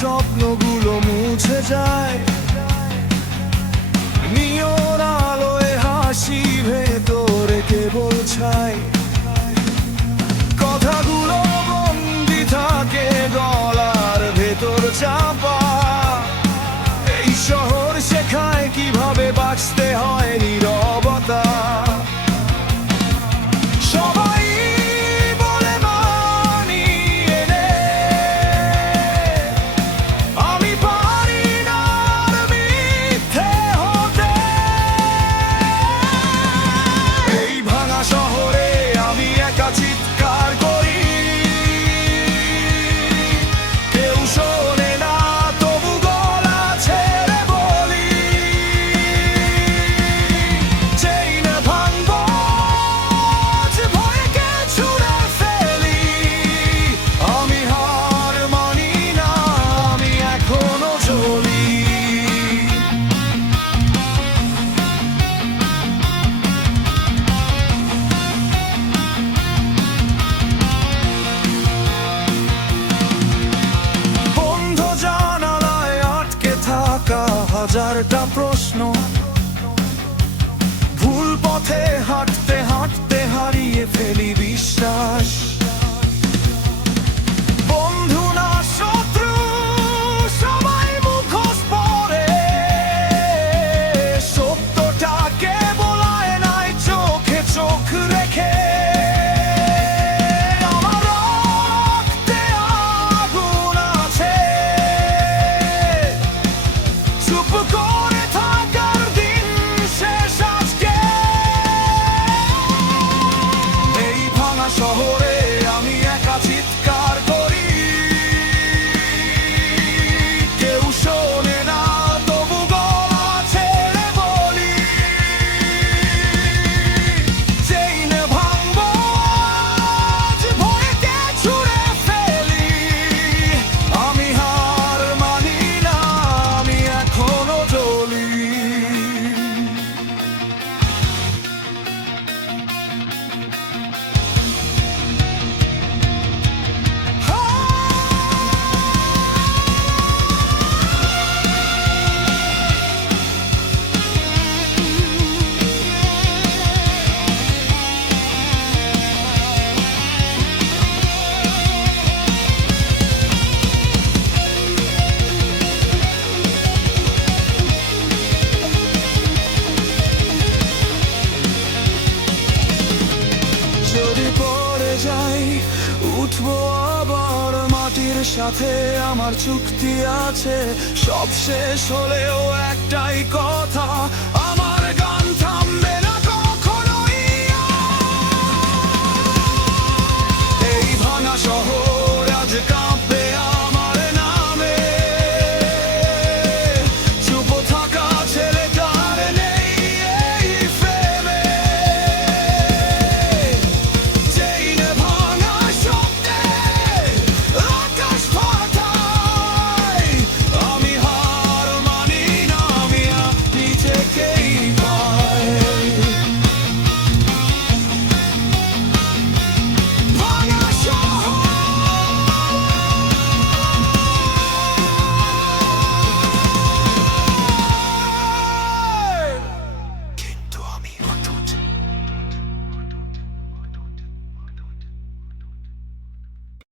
স্বপ্নগুলো মুছে যায়, নিয়ন আলোয় হাসি ভেতরে কেবল ছাই। কথাগুলো বন্দি থাকে গলার ভেতর চাপা। এই শহর শেখায় কিভাবে বাঁচতে হয় নীরবতা। হাজারটা প্রশ্ন, ভুল পথে হাঁটতে হাঁটতে হারিয়ে ফেলি বিশ্বাস। বন্ধু না শত্রু সবাই মুখোশ পরে, সত্যটাকে বলায় নাই চোখে চোখ রেখে। শহরে আমি একা চিৎকার করি, কেউ শোনে না তবু গলা ছেড়ে বলি। চেইন ভাঙবো আজ ভয়কে ছুঁড়ে ফেলি। আমি হার মানি না, আমি এখনো জ্বলি। যদি পড়ে যাই উঠবো আবার মাটির সাথে, আমার চুক্তি আছে। সব শেষ হলেও একটাই কথা,